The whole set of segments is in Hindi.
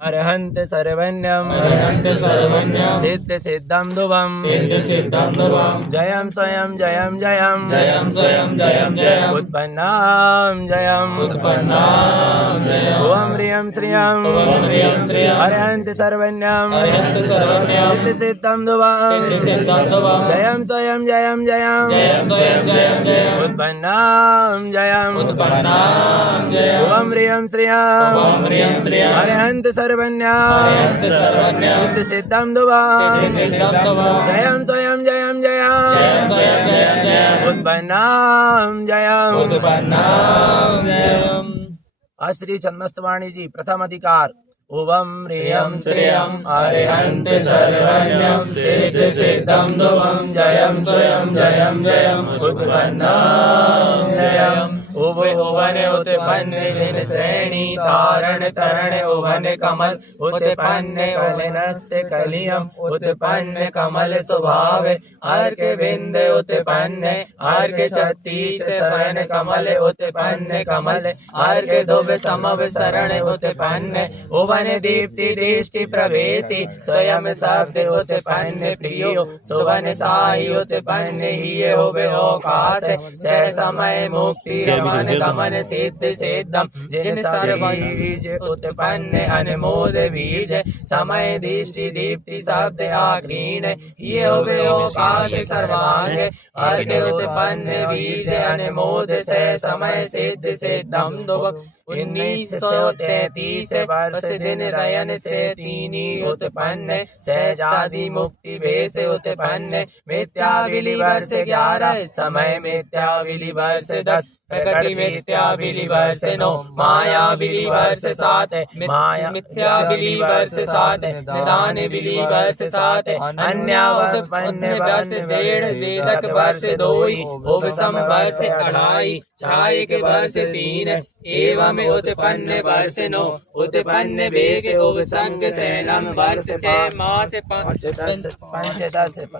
अर्हन्ति सर्वण्यं सिद्ध सिद्धं ध्रुवं जयं स्वयं जयं जयं उत्पन्नां जयं ओम ह्रीं श्रियं अर्हन्ति सर्वण्यं सिद्ध सिद्धं ध्रुवं जयं स्वयं जयं जयं उत्पन्नां जयं ओम ह्रीं श्रियं अर्हन्ति सर्वण्यं सिद्ध सिद्धं ध्रुवं जयं स्वयं जयं जयं उत्पन्नां जयं। श्री छंदस्तवाणी जी प्रथम अधिकार। ओम ह्रीं श्रियं अर्हन्ति सर्वण्यं सिद्ध सिद्धं ध्रुवं जयं स्वयं जयं जयं उत्पन्नां जयं। ओवन उत्पन्न जिन श्रेणी तारण तरण ओवन कमल उत्पन्न कलिनस्य कलियम उत्पन्न कमल स्वभाव अर्क बिंद उत्पन्न अर्क 36 शरण कमल उत्पन्न कमल अर्क धुव समव शरण उत्पन्न ओवन दीप्ति दृष्टि प्रवेशी स्वयं शब्द उत्पन्न प्रियो सुवन साई उत्पन्न ही होवे ओकाश सह समय मुक्ति मन गमन सिद्ध सिद्धम जिन सर्वबीज उत्पन्न अनमोद बीज समय दृष्टि दीप्ति शब्द आक्रीन ये होवे ओकाश सर्वांग अर्घ उत्पन्न बीज अनमोद से समय सिद्ध सिद्धम 1933 वर्ष दिन रयन से तीनी उत्पन्न सहजादि मुक्ति वेश उत्पन्न मिथ्याविली वर्ष 11 समय मिथ्याविली वर्ष 10 प्रकटी मिथ्याविली वर्ष 9 मायाविली वर्ष 7 माया मिथ्याविली वर्ष 7 निदान विली वर्ष 7 अन्यावत्पन्न वर्ष 1.5 वेदक वर्ष 2 उपसम वर्ष 2.5 छायक वर्ष 3 एवं उत्पन्न वर्ष 9 उत्पन्न वेग उपसंग सैलम वर्ष 6 मास 5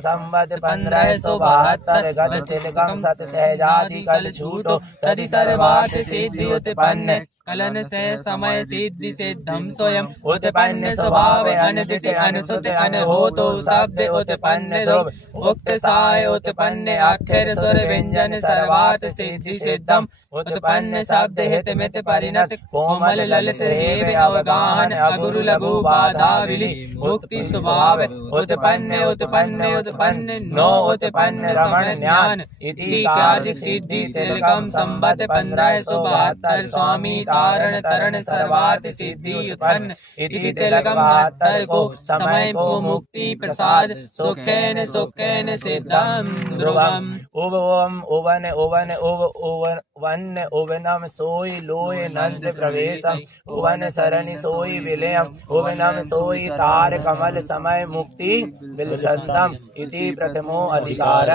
संवत 1572 गत तिलकम सत सहजादि कल छूटो तदि सर्वार्थ सिद्धि उत्पन्न कलन से समय सिद्धि सिद्धम स्वयं उत्पन्न स्वभाव अनदिट अनुसुत अनहोतो शब्द उत्पन्न ध्रुव उक्त साय उत्पन्न अक्षर स्वर व्यंजन सर्वार्थ सिद्धि सिद्धम उत्पन्न शब्द हित मित परिणत कोमल ललित हेव अवगाहन अगुरु लघु बाधा विली मुक्ति स्वभाव उत्पन्न उत्पन्न उत्पन्न नो उत्पन्न श्रवण ज्ञान इति कार्य सिद्धि तिलकम संवत 1572 स्वामी तारण तरण सर्वार्थ सिद्धि उत्पन्न इति तिलकम 72 को समय को मुक्ति प्रसाद सुखेन सुखेन सिद्धम ध्रुवम। ओवम ओवन ओवन ओव ओवन वन ओवनम सोई लोय नंद प्रवेशम ओवन सरणी सोई विलयम ओवनम सोई तार कमल समय मुक्ति विलसंतम इति प्रथमो अधिकार।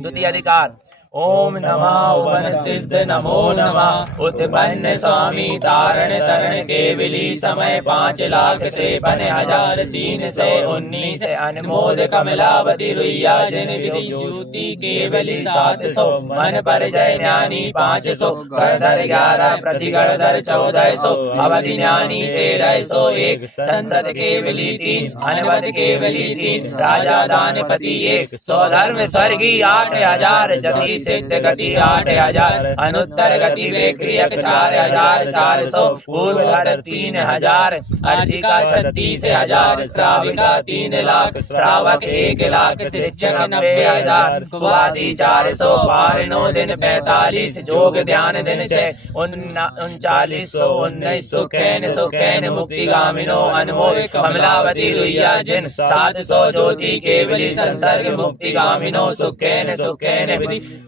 द्वितीय अधिकार। ओम नमः ओवन सिद्ध नमो नमः उत्पन्न स्वामी तारण तरण केवली समय 5,53,319 अनमोद कमलावती रुइया जिन ज्योति केवली 700 मन पर जय ज्ञानी 500 गणधर 11 प्रतिगणधर 1400 अवधि ज्ञानी 1301 संसद केवली 3 अनवध केवली 3 राजा दानपति 1 स्वधर्म स्वर्गी 8,000 जति सिद्ध गति 8,000 अनुत्तर गति वेक्रियक 4,400 पूर्वधर 3,000 अर्चिका 36,000 श्राविका 3 लाख श्रावक 1 लाख शिक्षक 90,000 कुवादी 400 पारणो दिन 45 जोग ध्यान दिन 6 3919 सुखैन सुखैन मुक्तिगामिनो अनमोल कमलावती रुइया जिन 700 ज्योति केवली संसर्ग मुक्तिगामिनो सुखैन सुखैन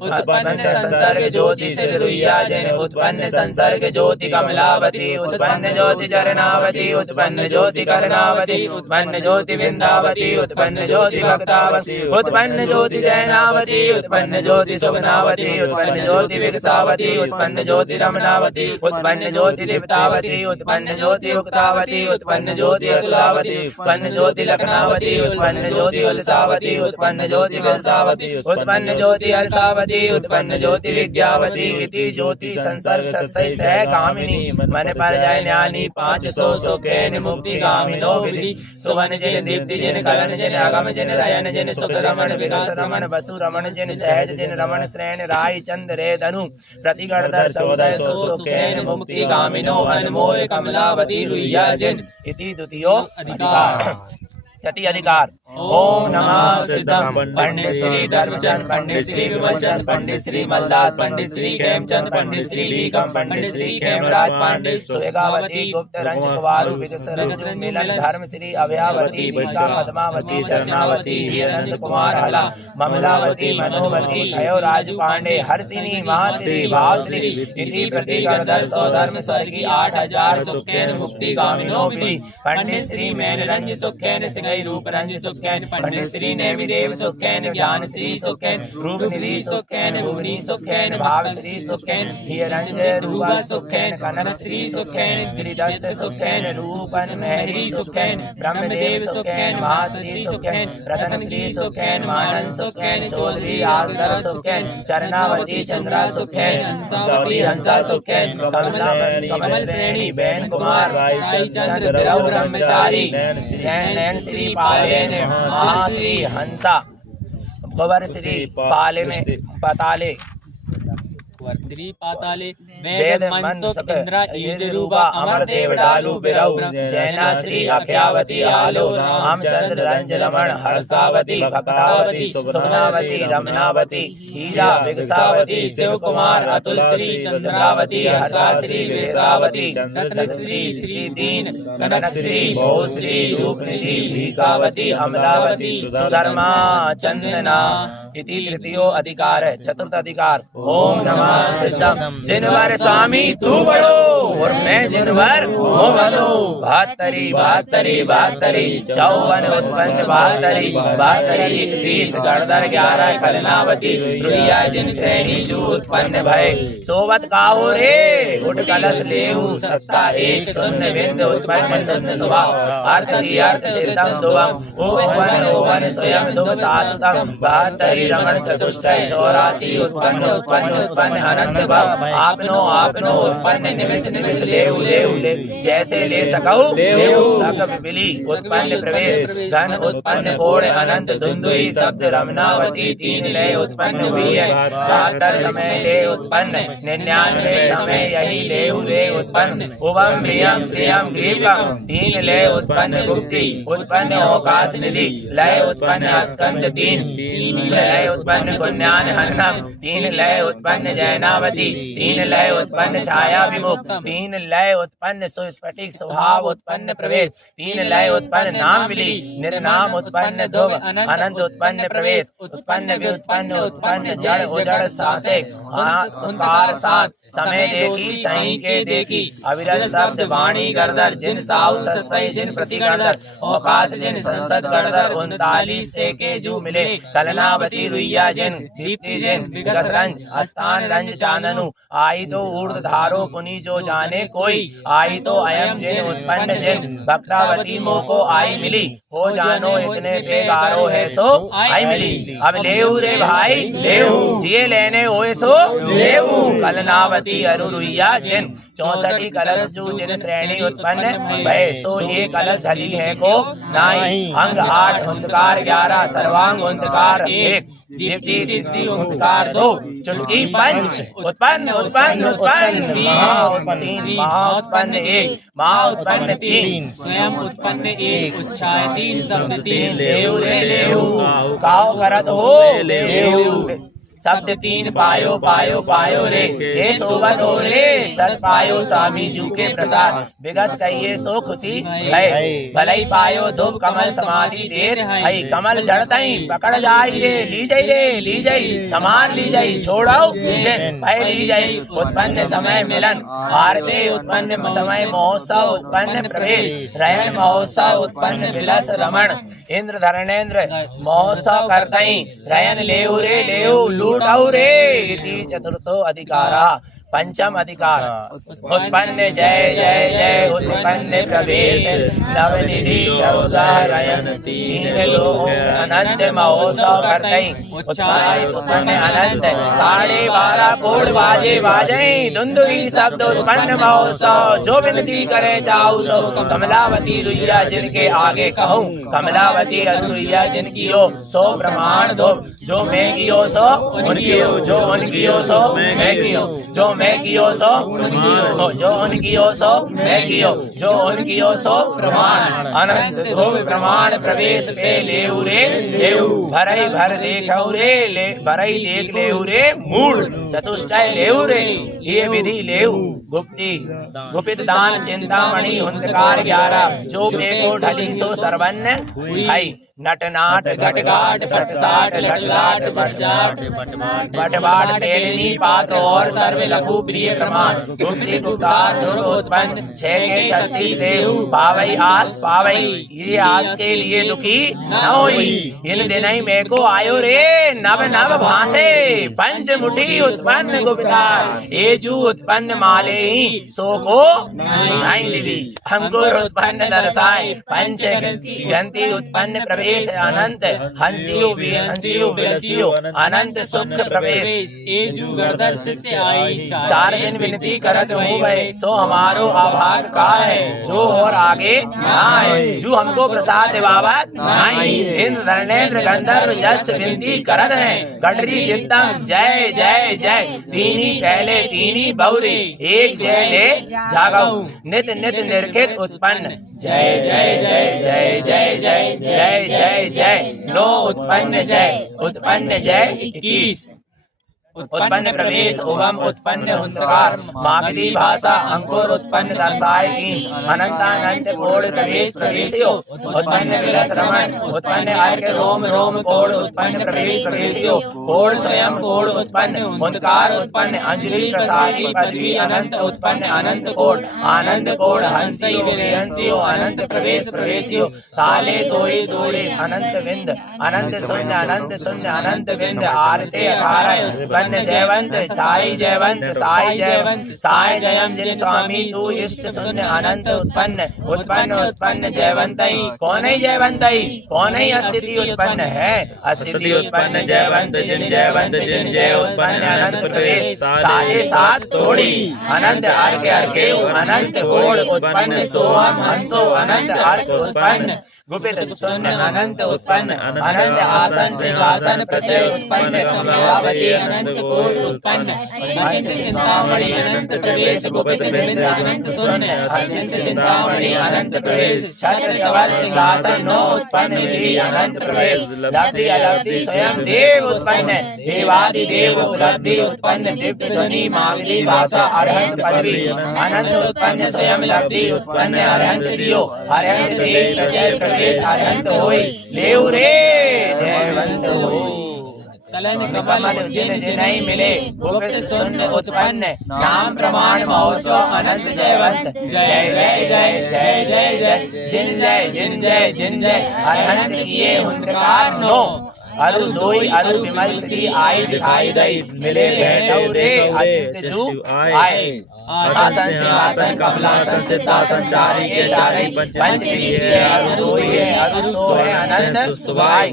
उत्पन्न संसर्ग ज्योति सिर रुइया जिन उत्पन्न संसर्ग ज्योति कमलावती उत्पन्न ज्योति चरणावती उत्पन्न ज्योति कर्णावती उत्पन्न ज्योति विंदावती उत्पन्न ज्योति भक्तावती उत्पन्न ज्योति जैनावती उत्पन्न ज्योति सुवनावती उत्पन्न ज्योति विकसावती उत्पन्न ज्योति रमणावती उत्पन्न ज्योति लिप्तावती उत्पन्न ज्योति उक्तावती उत्पन्न ज्योति अतुलावती उत्पन्न ज्योति लखनावती उत्पन्न ज्योति उल्सावती उत्पन्न ज्योति विलसावती उत्पन्न ज्योति हर्षावती ज्योति उत्पन्न ज्योति विद्यावती इति ज्योति संसर्ग सत्सई सह कामिनी मन पर जय ज्ञानी 500 सुखेन मुक्ति गामिनो विधि सुवन जिन दीप्ति जिन कलन जिन आगम जिन रयन जिन सुख रमण विगस रमण बसु रमण जिन सहज जिन रमण श्रेण राय चंद रे धनु प्रतिगणधर 1400 सुखेन मुक्ति गामिनो अनमोल कमलावती रुइया जिन इति द्वितीयो अधिकार यति अधिकार। ओम नमः सिद्धम पंडित श्री धर्मचंद पंडित श्री विमलचंद पंडित श्री मलदास पंडित श्री खेमचंद पंडित श्री बीकम पंडित श्री खेमराज पांडे सुवेगावती गुप्त रंज कुवारू विजय मिलन धर्म श्री अभयावती बीका पद्मावती चरणावती हिरनंद कुमार हला ममलावती मनोवती खयो राज पांडे हर्षिनी महाश्री भावश्री इति प्रतिगणधर सौधर्म स्वर्गी 8000 सुखेन मुक्ति गामिनो विधि पंडित श्री मैन रंज सुखेन सिंह रूप रंज सुखेन पंडित श्री नेमि देव सुखेन ज्ञान श्री सुखेन रूप निधि सुखेन भुवनी सुखेन भाव श्री सुखेन हिरंज रूप सुखेन कनक श्री सुखेन श्री दत्त सुखेन रूपन महरी सुखेन ब्रह्मदेव सुखेन महाश्री सुखेन रतन श्री सुखेन मानन सुखेन चौधरी आदर सुखेन चरणावती चंद्रा सुखेन हंसा सुखेन कमल श्रेणी बैन कुमार राय चंद्र ब्रह्मचारी नैन श्री पालेन महाश्री हंसा कुंवर श्री पाले में पताले श्री पाताले वेद मनसुख इंद्र रूपा अमर देव डालू बिरऊ जैना श्री अख्यावती आलो रामचंद्र रंज रमण हर्षावती भक्तावती सोनावती रमनावती हीरा विगसावती शिव कुमार अतुल श्री चंद्रावती हर्षा श्री वेसावती रत्न श्री श्री दीन कनक श्री भो श्री रूपनिधि भीकावती अमलावती सुधर्मा चंदना इति तृतीयो अधिकार है। चतुर्थ अधिकार ओम नमः सिद्धम जिनवर स्वामी तू बड़ो और मैं जिनवर हो बनो बहत्तरी बहत्तरी बहत्तरी 54 उत्पन्न बहत्तरी बहत्तरी 31 गणधर 11 कलनावती रुइया जिन श्रेणी जू उत्पन्न भय सोवत काहो रे उठ कलश लेहु सत्ता 1 शून्य बिंदु उत्पन्न शून्य स्वभाव अर्थ दी अर्थ सिद्धम दुवम ओवन स्वयं दुव शाश्वतम बहत्तरी रमण चतुष्टय 84 उत्पन्न उत्पन्न उत्पन्न अनंत भाव आपनो उत्पन्न निमिष निमिष लेहु लेहु ले जैसे ले सकऊ लेहु सकब बिली उत्पन्न प्रवेश घन उत्पन्न कोण अनंत धुंधुई शब्द रमनावती 3 लय उत्पन्न हुई है 72 समय ले उत्पन्न 99 समय यही लेहु ले उत्पन्न उवम प्रियम श्रियम ग्रीवम 3 लय उत्पन्न गुप्ति उत्पन्न अवकाश निधि लय उत्पन्न स्कंद 3 लय उत्पन्न पुण्यान हननम 3 लय उत्पन्न जैनावती 3 लय उत्पन्न छाया विमुख 3 लय उत्पन्न सुस्फटिक स्वभाव उत्पन्न प्रवेश 3 लय उत्पन्न नाम विली निर्नाम उत्पन्न ध्रुव अनंत उत्पन्न प्रवेश उत्पन्न व्युत्पन्न उत्पन्न जड़ उजड़ सासे ओंकार सात समय देखी सही के देखी अविरल शब्द वाणी गणधर जिन साउ सत्सई जिन प्रति गणधर अवकाश जिन संसद गणधर 39 से के जू मिले कलनावती रुइया जिन दीप्ति जिन विगस रंज अस्थान रंज चाननु आई तो ऊर्ध धारो पुनि जो जाने कोई आई तो अयम जिन उत्पन्न जिन भक्तावती मोको आई मिली हो जानो इतने बेगारो है सो आई मिली अब लेहु रे भाई लेहु जिए लेने होए सो लेहु कलनावती अरुरुइया जिन 64 कलश जो जिन श्रेणी उत्पन्न भय सो ये कलश धली है को नाई अंग 8 हुंकार 11 सर्वांग हुंकार 1 दीप्ति दीप्ति हुंकार 2 चुटकी 5 उत्पन्न उत्पन्न उत्पन्न महा उत्पन्न 1 महा उत्पन्न 3 स्वयं उत्पन्न 1 उच्छाय 3 शब्द 3 लेहु रे लेहु काओ करत हो लेहु शब्द 3 पायो पायो पायो रे ये सोबत हो रे सत पायो स्वामी जू के प्रसाद विगस कहिए सो खुशी है भलई पायो धूप कमल समाधि देर है कमल जड़तई पकड़ जाई रे ली जाई समान ली जाई छोड़ाओ भय ली जाई उत्पन्न समय मिलन आरते उत्पन्न समय महोत्सव उत्पन्न प्रवेश रयन महोत्सव उत्पन्न विलस रमण इंद्र धरणेन्द्र महोत्सव करतई रयन लेहु रे लेहु लूटाऊ रे इति चतुर्थो अधिकारा पंचम अधिकार उत्पन्न जय जय जय उत्पन्न प्रवेश नवनिधि चौदारयन तीन लोक अनंत महोत्सव करतई उत्पन्न अनंत 12.5 कोड़ बाजे बाजे धुंधुली शब्द उत्पन्न महोत्सव जो विनती करे जाऊ सो कमलावती रुइया जिनके आगे कहूँ कमलावती अनुरुइया जिनकी हो सो प्रमाण दो जो मैं कियो सो उनकी हो जो उनकी हो सो मैं कियो जो मैं कियो सो जो उनकी हो सो मैं कियो जो उनकी हो सो प्रमाण अनंत ध्रुव प्रमाण प्रवेश पे लेऊ रे लेऊ भरई भर देखऊ रे ले भरई देख लेऊ रे मूल चतुष्टय लेऊ रे ये विधि लेऊ गुप्ती गुपित दान चिंतामणि हुंकार 11 जो एको ढली सो सर्वन्न है नटनाट घटघाट सटसाट लटलाट बटजाट बटबाट पेलिनी पात और सर्व लघु प्रिय प्रमाण गुप्ती गुप्तार ध्रुव उत्पन्न 6 के 36 देहु पावई आस पावई ये आस के लिए दुखी न होई इन दिनई में को आयो रे नव नव भासे पंच मुठी उत्पन्न गुप्तार ये जू उत्पन्न माले ही सो को नहीं दिवी अंकुर उत्पन्न दरसाए पंच गंती उत्पन्न प्रवेश अनंत हंसियो विलसियो अनंत सुख प्रवेश से आई 4 दिन विनती करत हूँ भाई सो हमारो आभार का है जो और आगे आए जो हमको प्रसाद दिवावत नहीं इंद्र धर्मेंद्र गंधर्व जस विनती करत है गडरी जितम जय जय जय तीनी पहले तीनी बहुरी एक जय ले जागऊ नित नित निर्खित उत्पन्न जय जय जय जय जय जय जय जय जय नो उत्पन्न जय 21 उत्पन्न प्रवेश उगम उत्पन्न हुंकार मागधी भाषा अंकुर उत्पन्न दर्शाए तीन अनंतानंत कोड प्रवेश प्रवेशियो उत्पन्न विलस रमण उत्पन्न अर्घ रोम रोम कोड उत्पन्न प्रवेशियो कोड स्वयं कोड उत्पन्न हुंकार उत्पन्न अंजलि प्रसादी पदवी अनंत उत्पन्न अनंत कोड आनंद कोड हंसियो अनंत प्रवेशियो ताले तोई तोड़े अनंत विंद अनंत शून्य अनंत विंद आरते 18 जयवंत साई जयम जिन स्वामी तू इष्ट शून्य अनंत उत्पन्न जयवंतई कौन ही जयवंतई कौन ही अस्थिति उत्पन्न है अस्थिति उत्पन्न जयवंत जिन जय उत्पन्न अनंत प्रवेश ताले 7 तोड़ी अनंत अर्घ अनंत कोड उत्पन्न सोहम हंसो अनंत अर्घ उत्पन्न गुपित शून्य अनंत उत्पन्न अनंत आसन सिंहासन प्रचय उत्पन्न कमलावती अनंत कोट उत्पन्न अनंत चिंतामणि अनंत प्रवेश गुपित बिंद अनंत शून्य अचिंत चिंतामणि अनंत प्रवेश छत्र चवर सिंहासन नो उत्पन्न विधि अनंत प्रवेश लब्धि अलब्धि स्वयं देव उत्पन्न देवादि देव उपलब्धि उत्पन्न दिव्य ध्वनि मागधी भाषा अरहंत पदवी अनंत उत्पन्न स्वयं लब्धि उत्पन्न अरहंत दियो अरहंत देव प्रचय प्रवेश अरहंत होई लेउ रे जयवंत होई कलन कमल जिन जिनई मिले गुप्त शून्य उत्पन्न नाम प्रमाण महोत्सव अनंत जयवंत जय जय जय जय जय जय जिन जय अरहंत किए हुंकार नो अरु दोई अरु विमल सी आई दिखाई गई मिले बैठो रे अचिंत जू आए आसन सिंहासन कमलासन सिद्धासन चारि के चारि पंच विद्य अरु दोई है अरु सो है अनंत सुभाई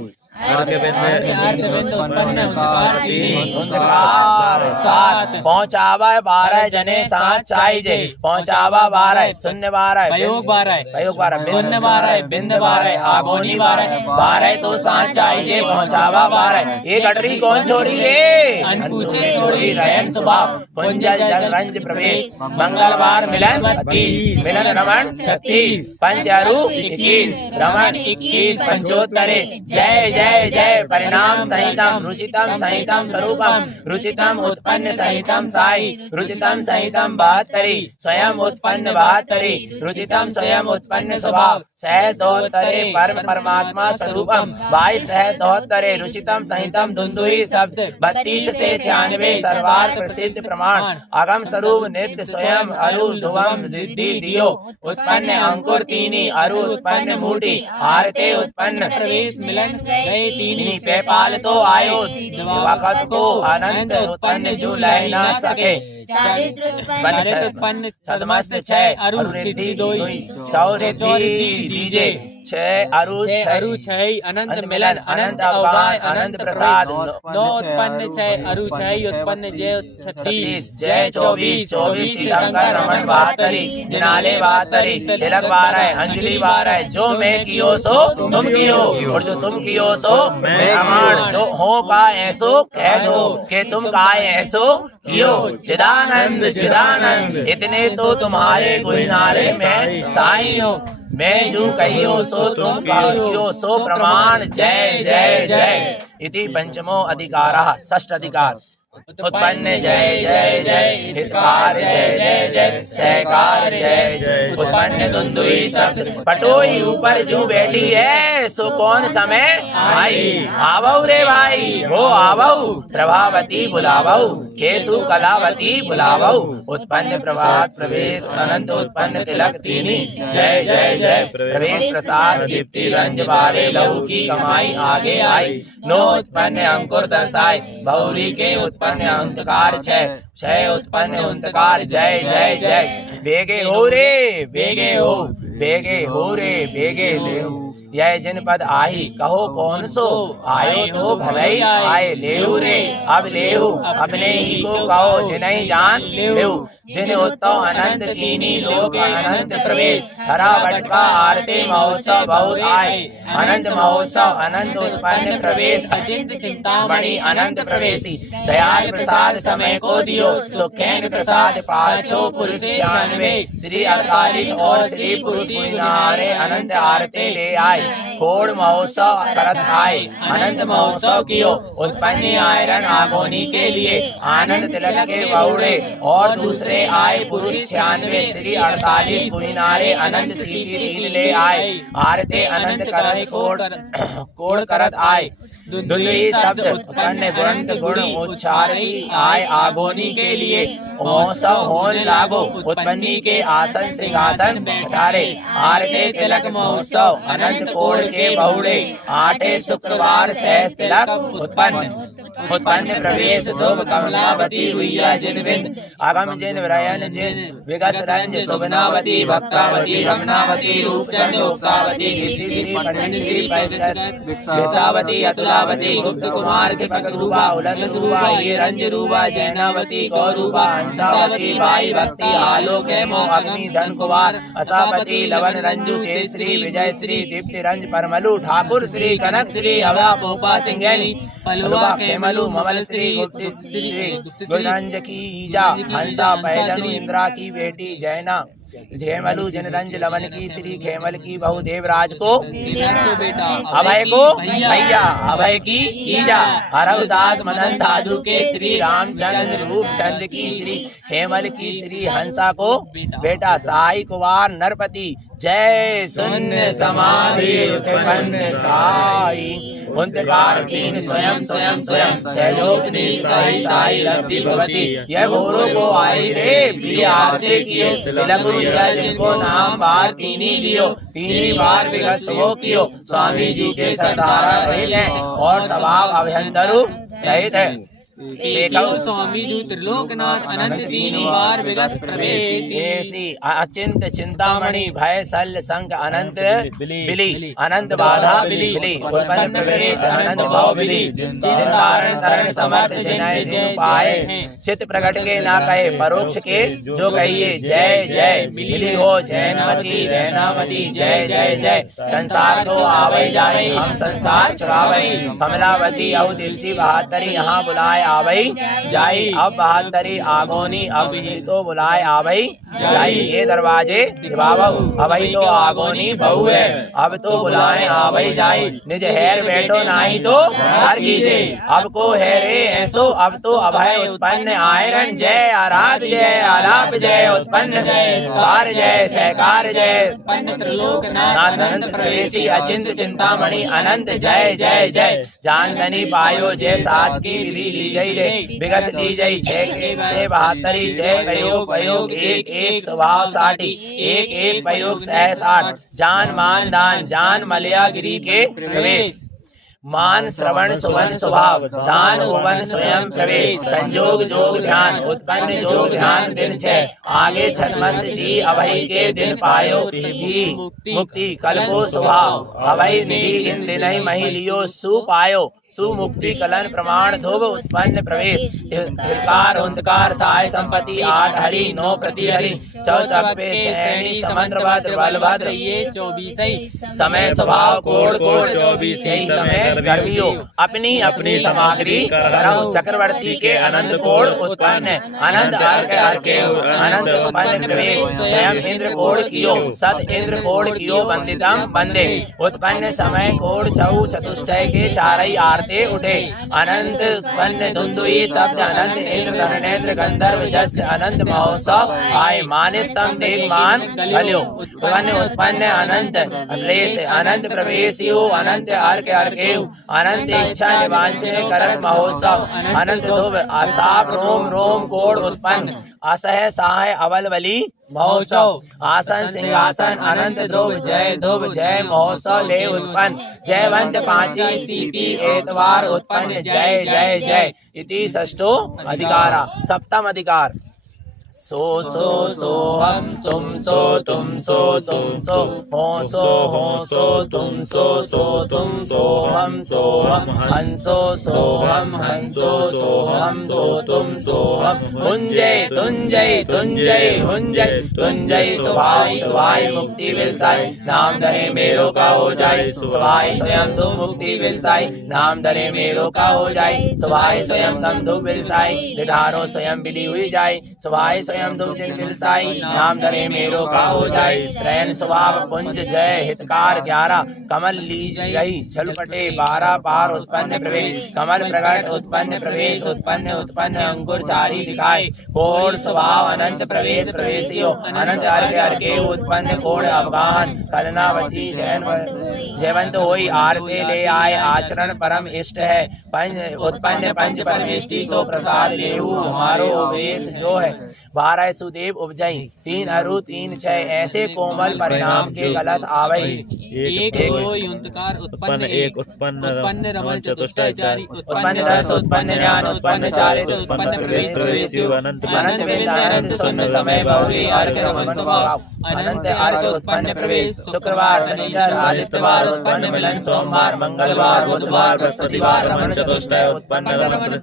पहुँचावा 12 जने 7 चाहिए पहुँचावा 12 शून्य 12 प्रयोग 12 शून्य 12 बिंद 12 आगोनी 12 तो 7 चाहिए पहुँचावा 12 ये गटरी कौन छोड़ी रे छोड़ी रयन स्वभाव कुंजल जल रंज प्रवेश मंगलवार मिलन 30 मिलन रमण 36 पंचारू 21 रमण 21 पंचोत्तरे जय जय जय परिणाम संहितम रुचितम संहितम स्वरूपम रुचितम उत्पन्न संहितम साई रुचितम संहितम 72 स्वयं उत्पन्न 72 रुचितम स्वयं उत्पन्न स्वभाव सहतोत्तरे परम परमात्मा स्वरूपम 22 सहतोत्तरे रुचितम संहितम धुंधुहि शब्द 32 से 96 सर्वार्थ प्रसिद्ध प्रमाण अगम स्वरूप नित्य स्वयं अरु ध्रुवम रिद्धि दियो उत्पन्न अंकुर तीनी अरु उत्पन्न मूढ़ी आरते उत्पन्न प्रवेश मिलन गए तीनी पेपाल तो आयो वक्त को अनंत उत्पन्न जो लह न सके चारित्र उत्पन्न सदमस्त छह अरु रिद्धि दोई चौरिद्धि दीजे छह अरु छह अनंत मिलन अनंत अवगाह अनंत प्रसाद नौ उत्पन्न छह अरु छह उत्पन्न जय 36 जय 24 तीर्थंकर रमन 72 जिनाले 72 तिलक 12 अंजलि 12 जो मैं कियो सो तुम कियो और जो तुम कियो सो मैं प्रमाण जो हो का ऐसो कह दो कि तुम का ऐसो कियो चिदानंद इतने तो तुम्हारे गुरनारे में साई हो मैं जो कहियो सो तुम कहियो सो प्रमाण जय जय जय इति पंचमो अधिकारः षष्ठ अधिकार उत्पन्न जय जय जय हितकार जय जय जय सहकार जय जय उत्पन्न धुंधुई शब्द पटोई ऊपर जो बैठी है सो कौन समय आई आवऊ रे भाई वो आवऊ प्रभावती बुलावऊ केसु कलावती बुलावऊ उत्पन्न प्रभात प्रवेश अनंत उत्पन्न तिलक तीनी जय जय जय प्रवेश प्रसाद दीप्ति रंज बारे लहू की कमाई आगे आई नो उत्पन्न अंकुर दर्शाए बहुरी के उत्पन्न अंतकार छह उत्पन्न अंतकार जय जय जय बेगे हो रे बेगे हो रे बेगे ले यह जनपद आही कहो कौन सो आयो तो भलई आए लेहु रे अब लेहु अपने ही को कहो जिन्हें जान लेहु जिन उत्तम अनंत कीनी लोक अनंत प्रवेश हरा बटका आरते महोत्सव बहुत आए अनंत महोत्सव अनंत उत्पन्न प्रवेश अचिंत चिंतामणि अनंत प्रवेशी दयाल प्रसाद समय को दियो सुखैन प्रसाद 596 श्री 48 और श्री पुरुष नारे अनंत आरते ले आए खोड़ महोत्सव करत आए अनंत महोत्सव कियो उत्पन्न आयरन आगोनी के लिए आनंद तिलक के बहुड़े और दूसरे आए पुरुष 96 श्री 48 कुइनारे अनंत श्री की तीन ले आए आरते अनंत करत कोड़ करत आए दुल्ली शब्द उत्पन्न गुणंत गुण उच्चारी आय आगोनी के लिए महोत्सव होने लागो उत्पन्नी के आसन सिंहासन बैठारे आरते तिलक महोत्सव अनंत कोड़ के बहुड़े आठे शुक्रवार सहस तिलक उत्पन्न प्रवेश दुब कमलावती रुइया जिन बिंद अगम जिन व्रयन जिन विगस रंज सुबनावती भक्तावती रमनावती रूपचंद उक्तावती भिक्षावती अतुलावती गुप्त कुमार के पग रूपा उलस रूपा ये रंज रूपा जैनावती गौरूपा हंसावती बाई भक्ति आलोक मो अग्नि धन कुमार असापति लवन रंजू केसरी विजय श्री दीप्ति रंज परमलु ठाकुर श्री कनक श्री हवा पोपा सिंगैली पलुआ खेमलु ममल श्री गुप्ति श्री गुरंज की ईजा हंसा पहजनु इंद्रा की बेटी जैना झेमलु जनरंज लवन की श्री खेमल की बहु देवराज को अभय को भैया अभय की ईजा हरदास मदन दादू के श्री रामचंद्र रूपचंद की श्री खेमल की श्री हंसा को बेटा साई कुमार नरपति जय शून्य समाधि उत्पन्न साई उनकार तीन स्वयं स्वयं स्वयं सहयोगनी साई साई लब्धि भवती यह घोरों को आई रे प्रिय आरते कियो तिलक जिनको नाम बार तीनी लियो तीनी बार विगत वो कियो स्वामी जी के सरदारा रहित है और स्वभाव अभ्यंतरु रहित है स्वामी जी त्रिलोकनाथ अनंत तीन बार विगत प्रवेश अचिंत चिंतामणि भय शल्य संग अनंत बिली अनंत बाधा बिली उत्पन्न प्रवेश अनंत भाव बिली जिन कारण तरण समर्थ जिनाय जिन पाए चित्त प्रकट के ना कहे परोक्ष के जो कहिए जय जय बिली हो जैनमती रैनावती जय जय जय संसार को आवे जाए हम संसार छुड़ावे कमलावती अवदिष्टि 72 यहाँ बुलाए आवई जाई। अब 72 आगोनी अब तो बुलाए आवई जाई। ये दरवाजे निभावो अभई तो आगोनी बहु है अब तो बुलाए आवई जाई। निज हैर बैठो नाही तो हर कीजे अब को है रे ऐसो अब तो अभय उत्पन्न आयरन जय आराध जय आलाप जय उत्पन्न जय कार जय सहकार जय त्रिलोकनाथ अनंत प्रवेशी अचिंत चिंतामणि अनंत जय जय जय। जानधनी पायो जय सात की विधि ली गई रे विगस ली जय 6 से 72 जय प्रयोग प्रयोग एक एक स्वभाव 60 एक एक प्रयोग 60। जान मान दान जान मलया गिरी के प्रवेश मान श्रवण सुवन स्वभाव दान भुवन स्वयं प्रवेश। संजोग जोग ध्यान उत्पन्न जोग ध्यान दिन 6 आगे छदमस्त जी अभय के दिन पायो जी मुक्ति कल को स्वभाव अभय निधि इन दिन मही लियो सु पायो सुमुक्ति कलन प्रमाण धुव उत्पन्न प्रवेश। हिलकार उंतकार साय संपत्ति 8 हरि 9 प्रति हरि चौचप्पे सैनी समंद्रभद्र बलभद्र ये 24 समय स्वभाव कोड कोड 24 यही समय गर्भियो अपनी अपनी सामग्री करऊं चक्रवर्ती के अनंत कोड उत्पन्न अनंत अर्क अर्के अनंत उत्पन्न प्रवेश। स्वयं इंद्र कोड कियो सत इंद्र कोड कियो वंदितम वंदे उत्पन्न समय कोड चौ चतुष्टय के चारई आरते उठे। अनंत उत्पन्न धुंधुई शब्द अनंत इंद्र धनेन्द्र गंधर्व जस अनंत महोत्सव आय मानिस्तम देव मान कल्यो उत्पन्न अनंत रेस अनंत प्रवेशियो अनंत अर्क अर्केयु अनंत इच्छा निवांचने करक महोत्सव अनंत धुव आस्ताप रोम रोम कोड उत्पन्न असह सहाय अवल बली महोत्सव आसन सिंहासन अनंत धुव जय महोत्सव ले उत्पन्न जयवंत पांची सीपी एतवार उत्पन्न जय जय जय। इति षष्ठो अधिकारा। सप्तम अधिकार सो हम तुम सो हो सो तुम सो हम हंसो सो हम तुम सो हम हुंजय तुंजय सुभाय मुक्ति विलसाई नाम धरे मेरो का हो जाए सुभाय स्वयं तुम मुक्ति विलसाई नाम धरे मेरो का हो जाए सुभाय स्वयं तम दुख विलसाई निधारो स्वयं विधि हुई जाए सुभाय स्वयं दुख जिन विलसाई नाम धरे मेरो का हो जाए। रैन स्वभाव पुंज जय हितकार 11 कमल लीज गई छलपटे 12 पार उत्पन्न प्रवेश कमल प्रकट उत्पन्न प्रवेश उत्पन्न अंकुर चारी दिखाए कोड स्वभाव अनंत प्रवेश प्रवेशियो अनंत अर्घ्य अर्घ्य उत्पन्न कोड अवगाहन कलनावती जयवंत होई आरते ले आए आचरण परम इष्ट है उत्पन्न पंच परमेष्टि सो प्रसाद लेहु हमारो वेश जो है 12 सुदेव उपजई 3 अरु 3 6 ऐसे कोमल परिणाम के कलश आवई एक दो युंतकार उत्पन्न एक उत्पन्न रमण चतुष्टय चारि उत्पन्न दस उत्पन्न ज्ञान उत्पन्न चारित उत्पन्न प्रवेश अनंत अनंत शून्य समय बहुली अर्घ रमण स्वभाव अनंत अर्घ उत्पन्न प्रवेश शुक्रवार शनिवार आदित्यवार उत्पन्न मिलन सोमवार मंगलवार बुधवार बृहस्पतिवार रमण चतुष्टय उत्पन्न रमण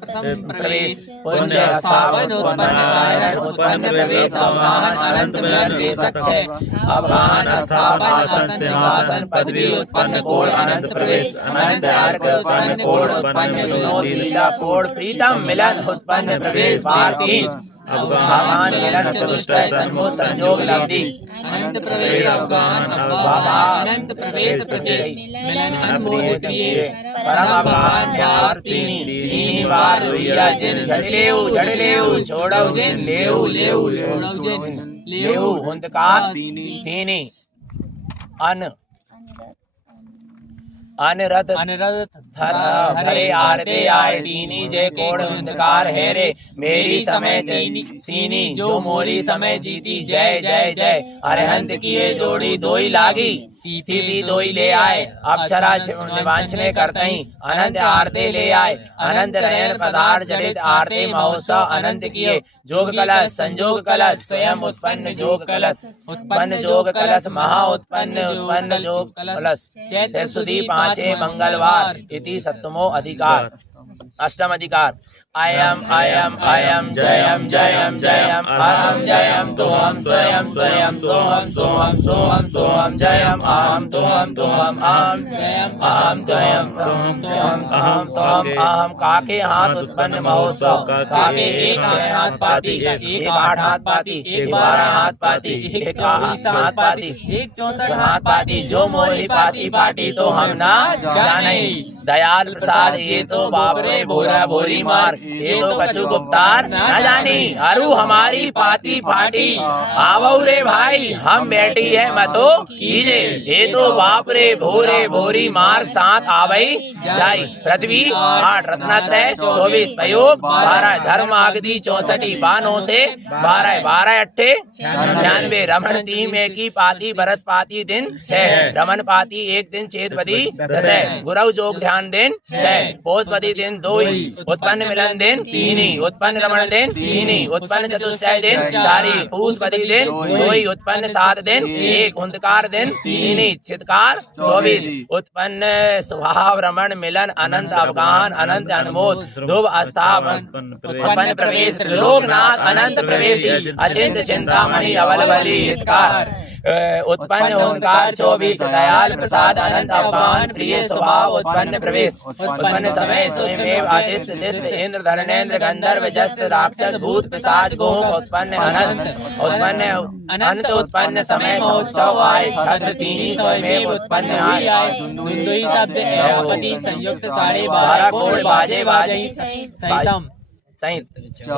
प्रवेश पुण्य स्थावन उत्पन्न नारायण उत्पन्न प्रवेश अवगाहन अनंत मिलन वेशक अवगाहन स्थापन सिंहासन पदवी उत्पन्न कोड अनंत प्रवेश अनंत अर्घ उत्पन्न कोड उत्पन्न विनोद लीला कोड प्रीतम मिलन उत्पन्न प्रवेश बार 3 भगवान मिलन चतुष्टय सन्मुख संयोग लब्धि अनंत प्रवेश अवगाहन अनंत प्रवेश प्रत्यय मिलन अनमोद प्रिय परम अवगाहन न्यार तीनी बार हुईया जिन जड़लेऊ छोड़ऊ जिन लेऊ छोड़ऊ जिन लेऊ हुंतकार तीनी अनरथ धरे आरते आए तीनी जय कोड हुंतकार है रे मेरी समय तीनी जो मोरी समय जीती जय जय जय अरहंत किए जोड़ी दोई लागी सीपी दोई ले आए अप्सरा निवांछने करते ही अनंत आरते ले आए अनंत रैन पदार्थ जड़ित आरते महोत्सव अनंत किए जोग कलश संजोग कलश स्वयं उत्पन्न जोग कलश उत्पन्न जोग कलश महा उत्पन्न जोग कलश चैत्र सुदी 5 मंगलवार इति सप्तमो अधिकार। अष्टम अधिकार अयम अयम अयम जयम जयम जयम अहम जयम तुहम स्वयं स्वयं सोहम सोहम सोहम सोहम जयम अहम तुहम तुहम अहम अहम जयम तुहम तुहम अहम तुहम अहम। काके हाथ उत्पन्न महोत्सव, काके एक हाथ पाती, एक 8 हाथ पाती, एक 12 हाथ पाती, एक 24 हाथ पाती, एक 64 हाथ पाती। जो मोहि पाती पाटी तो हम ना जाने। दयाल प्रसाद ये तो बाप रे बोरा बोरी मार, ये तो कछु गुप्तार न जानी। अरु हमारी पाती फाटी, आवो रे भाई हम बैठी है मतो कीजे। ये तो बाप रे भोरे भोरी मार्ग 7 आवई जाई। पृथ्वी 8 रत्नत्रय 24 प्रयोग 12 धर्म आगदी 64 बानों से 12 12 अट्ठे 96। रमण 3 में की पाती बरस पाती दिन 6, रमन पाती 1 दिन चेतवदी 10, गुरव जोग ध्यान दिन 6, पोषपति दिन 2, उत्पन्न मिलन दिन 3, उत्पन्न रमण दिन 3, उत्पन्न चतुष्टय दिन 4, पूषपति दिन 2, उत्पन्न 7 दिन 1, हुंकार दिन 3, चित्कार 24, उत्पन्न स्वभाव रमण मिलन अनंत अवगान अनंत अनुमोद ध्रुव अस्थापन उत्पन्न प्रवेश त्रिलोकनाथ अनंत प्रवेशी अचिंत चिंतामणि अवल बलि हितकार उत्पन्न ओंकार 24, दयाल प्रसाद अनंत अवगान प्रिय स्वभाव उत्पन्न प्रवेश उत्पन्न समय स्वयमेव आदिश्य दिश्य इंद्र धर्मेंद्र गंधर्व जस्य राक्षस भूत पिशाच गोम उत्पन्न अनंत उत्पन्न अनंत उत्पन्न समय महोत्सव आय छत्र 3 स्वयमेव उत्पन्न आय। धुंधुई शब्द एवपति संयुक्त 12.5 कोड बाजे बाजे सहितम सहित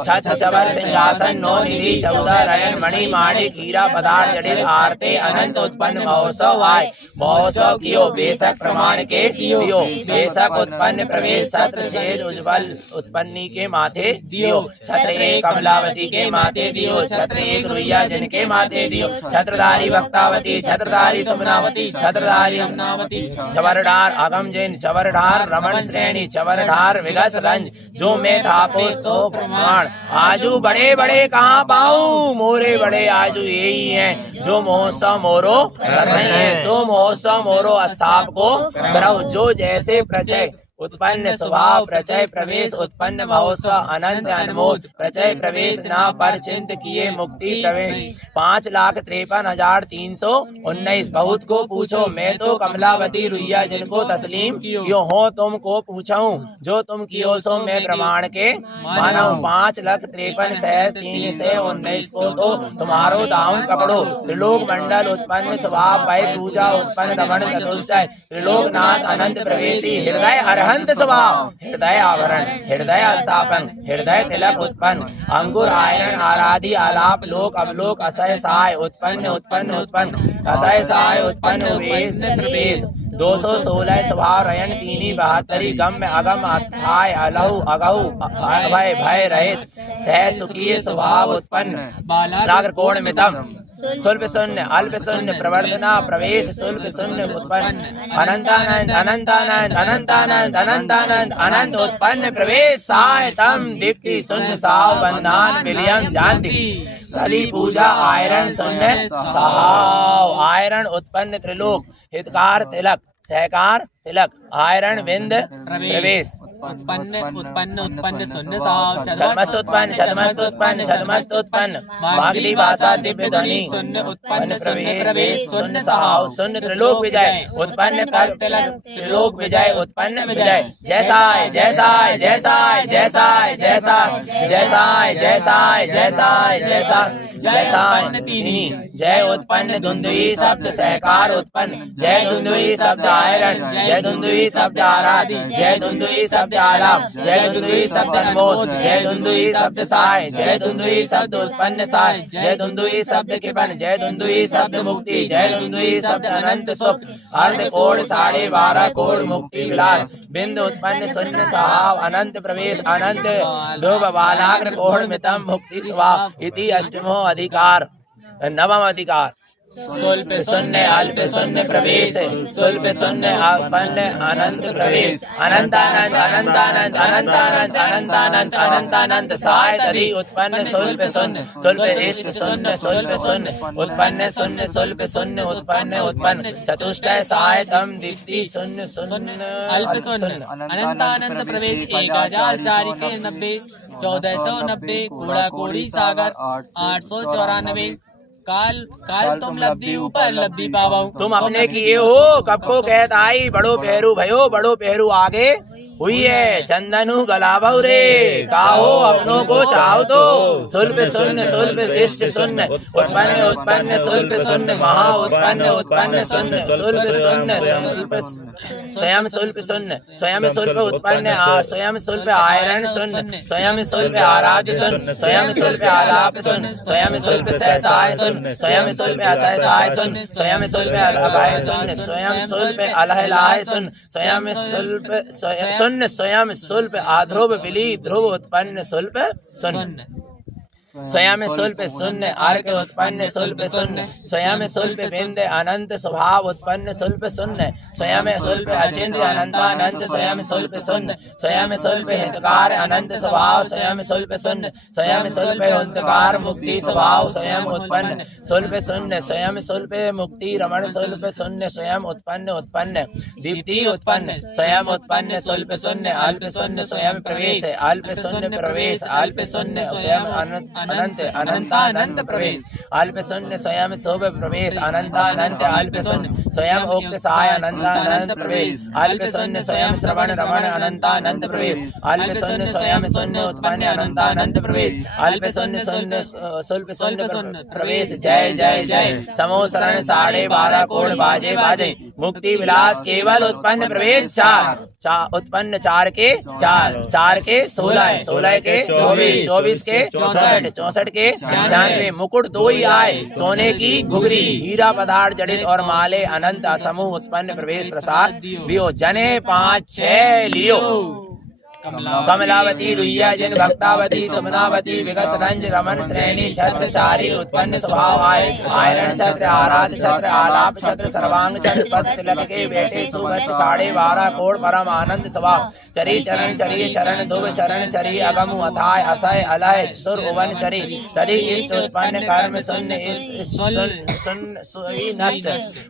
छत्र चवर सिंहासन 9 निधि 14 रयन मणि माणिक हीरा पदार्थ जटिल आरते अनंत उत्पन्न महोत्सव आय। महोत्सव कियो बेशक प्रमाण के दियो, बेशक उत्पन्न प्रवेश छत्र छेद उज्ज्वल उत्पन्नी के माथे दियो। छत्र 1 कमलावती के माथे दियो, छत्र 1 रुइया जिनके माथे दियो। छत्रधारी भक्तावती, छत्रधारी सुमनावती, छत्रधारी अमनावती। चवरढार अगम जैन चवरढार रमण श्रेणी चवरढार विगस रंज जो मैं थापो तो प्रमाण। आजू बड़े बड़े कहाँ पाऊं, मोरे बड़े आजू यही हैं जो महोत्सव मोरो कर रही है। सो महोत्सव मोरो अस्थाप को करौ जो जैसे प्रचय उत्पन्न स्वभाव प्रचय प्रवेश उत्पन्न महोत्सव अनंत अनमोद प्रचय प्रवेश न पर चिंत किए मुक्ति प्रवेश। 5,53,319 बहुत को पूछो मैं तो कमलावती रुइया जिनको तस्लीम क्यों हो तुमको पूछूं जो तुम कियो सो मैं प्रमाण के मानो। 5,53,319 को तो तुम्हारो दाम पकड़ो। त्रिलोक मंडल उत्पन्न स्वभाव भय पूजा उत्पन्न रमण चतुष्टय त्रिलोकनाथ अनंत प्रवेशी हृदय अरहंत स्वभाव हृदय आवरण हृदय स्थापन हृदय तिलक उत्पन्न अंकुर आयरन आराधि आलाप लोक अवलोक असय सहाय उत्पन्न उत्पन्न उत्पन्न असय सहाय उत्पन्न उवेश प्रवेश 216 स्वभाव रयन 372 गम्य अगम अथाय अलहु अगहु अभय भय रहित सह सुखीय स्वभाव उत्पन्न राग कोण मितम सुल्प शून्य अल्प शून्य प्रवर्धना प्रवेश सुल्प शून्य उत्पन्न अनंतानंद अनंतानंद अनंतानंद अनंतानंद अनंत उत्पन्न प्रवेश साय तम दीप्ति शून्य साव बंधान विलियम जानती कली पूजा आयरन शून्य सहाव आयरन उत्पन्न त्रिलोक हितकार तिलक सहकार तिलक आयरन विंद प्रवेश उत्पन्न उत्पन्न उत्पन्न शून्य साव छदमस्त उत्पन्न छदमस्त उत्पन्न छदमस्त उत्पन्न मागली भाषा दिव्य ध्वनि शून्य उत्पन्न प्रवेश शून्य सहाव शून्य त्रिलोक विजय उत्पन्न त्रिलोक विजय उत्पन्न विजय जैसाय जैसाय जैसाय जैसाय जैसाय जैसाय जैसाय जैसाय जैसा जैसाय तीनी जय उत्पन्न धुंधुई शब्द सहकार उत्पन्न जय धुंधुई शब्द आयरन जय धुंधुई शब्द आराधि जय धुंधुई शब्द आलाप जय धुंधुई शब्द अनमोद जय धुंधुई शब्द साय जय धुंधुई शब्द उत्पन्न साय जय धुंधुई शब्द कृपण जय धुंधुई शब्द मुक्ति जय धुंधुई शब्द अनंत सुख अर्ध कोण 12.5 कोण मुक्ति विलास बिंदु उत्पन्न शून्य सहाव अनंत प्रवेश अनंत ध्रुव बालाग्र कोण मितम मुक्ति स्वभाव इति अष्टमो अधिकार नवम अधिकार स्वल्प शून्य अल्प शून्य प्रवेश स्वल्प शून्य उत्पन्न अनंत प्रवेश अनंतानंत अनंतानंत अनंतानंत अनंतानंत अनंतानंत सायत अधि उत्पन्न स्वल्प शून्य स्वल्प इष्ट शून्य स्वल्प शून्य उत्पन्न शून्य स्वल्प शून्य उत्पन्न उत्पन्न चतुष्टय सायतम दीप्ति शून्य शून्य अल्प शून्य अनंतानंत प्रवेश 1090 1490 कूड़ा कोड़ी सागर 894 काल तुम लब्धि ऊपर लब्धि पावो तुम अपने किए हो कब को कहत आई बड़ो पेरू भयो बड़ो पेरू आगे हुई है चंदनु गलाभव रे काहो अपनों को चाहो तो सुल्प शून्य सुल्प इष्ट शून्य उत्पन्न उत्पन्न सुल्प शून्य महा उत्पन्न उत्पन्न शून्य सुल्प शून्य सुल्प स्वयं सुल्प शून्य स्वयं सुल्प उत्पन्न स्वयं सुल्प आयरण शून्य स्वयं सुल्प आराध्य शून्य स्वयं सुल्प आलाप शून्य स्वयं सुल्प सहसाय शून्य स्वयं सुल्प असहसाय शून्य स्वयं सुल्प अलभय शून्य स्वयं सुल्प अलहलाय शून्य स्वयं सुल्प शून्य स्वयं सुल्प आध्रुव बिली ध्रुव उत्पन्न सुल्प शून्य स्वयं सुल्प शून्य अर्क उत्पन्न सुल्प शून्य स्वयं सुल्प बिंद अनंत स्वभाव उत्पन्न सुल्प शून्य स्वयं सुल्प अचिंत्य अनंतानंत स्वयं सुल्प शून्य स्वयं सुल्प हितकार अनंत स्वभाव स्वयं सुल्प शून्य स्वयं सुल्प हितकार मुक्ति स्वभाव स्वयं उत्पन्न सुल्प शून्य स्वयं सुल्प मुक्ति रमण सुल्प शून्य स्वयं उत्पन्न उत्पन्न दीप्ति उत्पन्न स्वयं उत्पन्न सुल्प शून्य अल्प शून्य स्वयं प्रवेश अल्प शून्य प्रवेश अल्प शून्य स्वयं अनंत अनंतानंत प्रवेश अल्प शून्य स्वयं शुभ प्रवेश अनंतानंत अल्प शून्य स्वयं उक्त सहाय अनंतानंत प्रवेश अल्प शून्य स्वयं श्रवण रमण अनंतानंत प्रवेश अल्प शून्य स्वयं शून्य उत्पन्न अनंतानंत प्रवेश अल्प शून्य शून्य शुल्प शून्य प्रवेश जय जय जय समो शरण 12.5 कोड़ बाजे बाजे मुक्ति विलास केवल उत्पन्न प्रवेश 4 उत्पन्न 4 के 4 के 16 के 24 के 64 के 96 मुकुट 2 ही आए सोने की घुघरी हीरा पदार्थ जड़ित और माले अनंत असमूह उत्पन्न प्रवेश प्रसाद दियो जने 5-6 लियो कमलावती रुइया जिन भक्तावती सुमनावती विगस रंज रमन श्रेणी छत्र चारी उत्पन्न स्वभाव आए आयरण छत्र आराध छत्र आलाप छत्र सर्वांग छत्र पद तिलक के बेटे सुभट 12.5 कोड़ परम आनंद स्वभाव चरी चरण चरी चरण धुव चरण चरी अगम अथाय असय अलय सुर उवन चरी तरी इष्ट उत्पन्न कर्म शून्य नष्ट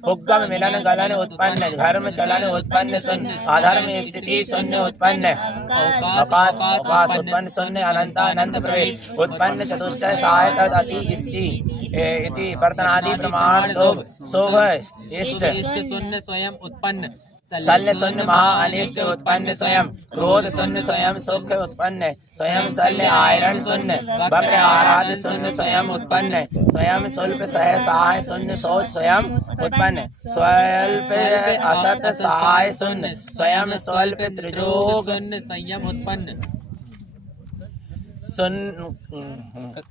उद्गम मिलन गलन उत्पन्न धर्म चलन उत्पन्न शून्य अधर्म स्थिति शून्य उत्पन्न अवकाश अवकाश उत्पन्न शून्य अनंतानंत प्रवेश उत्पन्न चतुष्टय सहायक अति स्थिति इति वर्तनादि प्रमाण लोभ शोभ इष्ट शून्य स्वयं उत्पन्न शल्य शून्य महा अनिष्ट उत्पन्न स्वयं क्रोध शून्य स्वयं सुख उत्पन्न स्वयं शल्य आयरण शून्य वक्र आराध शून्य स्वयं उत्पन्न स्वयं शुल्प सह सहाय शून्य सोच स्वयं उत्पन्न स्वल्प असत सहाय शून्य स्वयं स्वल्प त्रिजोग संयम उत्पन्न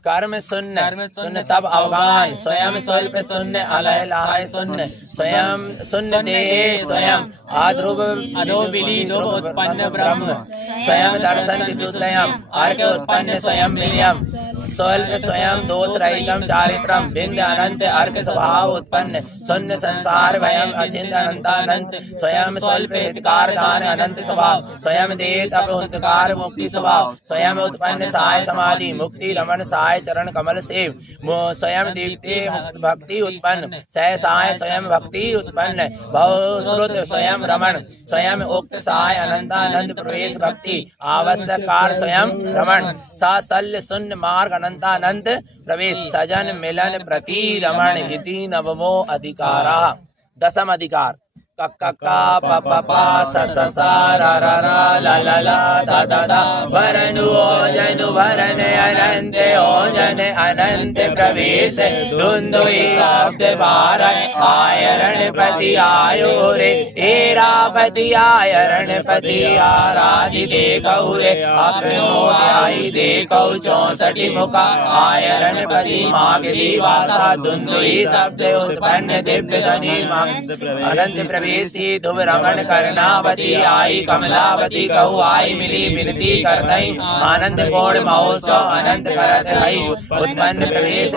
कर्म शून्य शून्य तब अवगान स्वयं स्वल्प शून्य अलय लाय शून्य स्वयं शून्य देह स्वयं आध्रुव अधो बिली ध्रुव उत्पन्न ब्रह्म स्वयं दर्शन विशुद्धयम अर्क उत्पन्न स्वयं विनयम स्वल्प स्वयं दोष रहितम चारित्रम बिंद अनंत अर्क स्वभाव उत्पन्न शून्य संसार भयम अचिंत अनंतानंत स्वयं स्वल्प हितकार दान अनंत स्वभाव स्वयं देह तप हुंकार मुक्ति स्वभाव स्वयं उत्पन्न साय समाधि मुक्ति रमण साय चरण कमल सेव स्वयं दीप्ति भक्ति उत्पन्न सह साय स्वयं भक्ति उत्पन्न भव श्रुत स्वयं रमण स्वयं उक्त साय अनंतानंद प्रवेश भक्ति आवश्यक कार स्वयं रमण सा शल्य शून्य मार्ग अनंतानंद प्रवेश सजन मिलन प्रति रमण इति नवमो अधिकारा दसम अधिकार कक्का पपा सा रा रा ला ला ला दा दा दा वरनु ओजनु वरन अनंत ओजन अनंत प्रवेश धुंधुई शब्द बार आयरण पति आयो रे एरा कमलापति आयरणपति आराधि देखौ रे अपनो ध्याई देखौ 64 मुखा आयरणपति मागली वासा दुंदुई शब्द उत्पन्न दिव्य धनी अनंत प्रवेशी धुव रमण करनावती आई कमलावती कहु आई मिली विनती करतई आनंद कोण महोत्सव अनंत करत हई उत्पन्न प्रवेश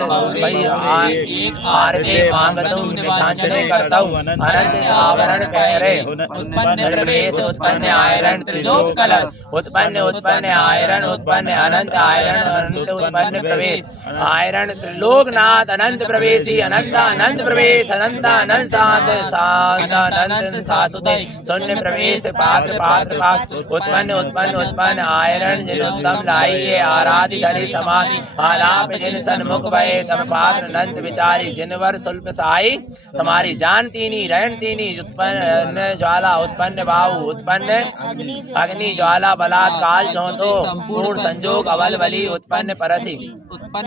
आरते मांगतु छांचने करतौ अनंत आवरण पहरे उत्पन्न प्रवेश उत्पन्न आयरण त्रिलोक कलश उत्पन्न आयरण उत्पन्न अनंत आयरण अनंत उत्पन्न प्रवेश आयरण त्रिलोकनाथ अनंत प्रवेशी अनंत प्रवेश अनंत सात अनंत सासुते शून्य प्रवेश पात्र उत्पन्न आयरण जिन उत्तम लाइए आराधि धरि समाधि आलाप जिन सन्मुख भये तम पात्र अनंत विचारी जिनवर सुल्प साई समारी जानतीनी रहनतीनी उत्पन्न ज्वाला उत्पन्न बाहु उत्पन्न अग्नि ज्वाला बलात् काल चौथो पूर्ण संजोग अवल बली उत्पन्न परसी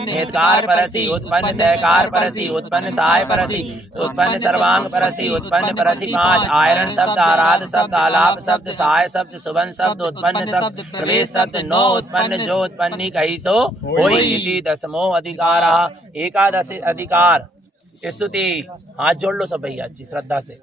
हेतकार परसी उत्पन्न सहकार परसी उत्पन्न सहाय परसी उत्पन्न सर्वांग परसी उत्पन्न परसी 5 आयरण शब्द आराध शब्द आलाप शब्द सहाय शब्द सुबन शब्द उत्पन्न शब्द प्रवेश शब्द 9 उत्पन्न जो उत्पन्नी कही सो होई इति 10वां अधिकार एकादश अधिकार स्तुति हाथ जोड़ लो सब भैया जी श्रद्धा से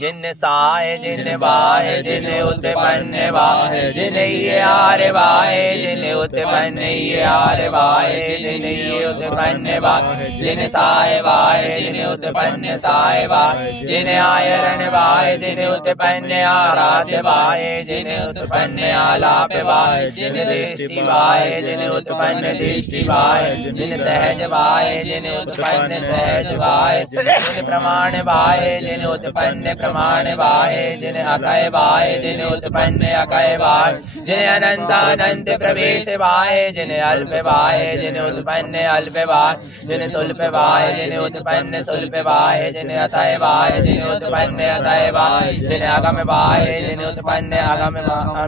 जिन साय जिन वाय जिन उत्पन्न वाय जिन ये आरे वाय जिन उत्पन्न ये आरे वाय जिन ये उत्पन्न वाय जिन साय वाय जिन उत्पन्न साय वाय जिन आयरण वाय जिन उत्पन्न आराध्य वाय जिन उत्पन्न आलाप वाय जिन दृष्टि वाय जिन उत्पन्न दृष्टि वाय जिन सहज वाय जिन उत्पन्न सहज वाय जिन प्रमाण वाय जिन उत्पन्न प्रमाण वाय जिन अकय वाय जिन उत्पन्न अकय वाय जिन अनंत प्रवेश वाय जिन अल्प वाय जिन उत्पन्न अल्प वाय जिन सुल्प वाय जिन उत्पन्न सुल्प वाय जिन अतय वाय जिन उत्पन्न अतय वाय जिन अगम वाय जिन उत्पन्न अगम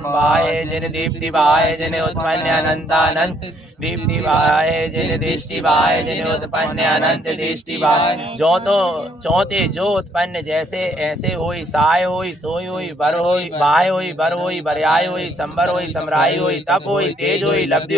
वाय जिन दीप्ति वाय जिन उत्पन्न अनंत दीप्ति वाय जिन दृष्टि वाय जिन उत्पन्न अनंत दृष्टि वाय जो तो चौथे जो उत्पन्न जैसे ऐसे होई साय होई सोई होई बर होई बाय होई बर होई बरयाय होई संबर होई समराई होई तप होई तेज होई लब्धि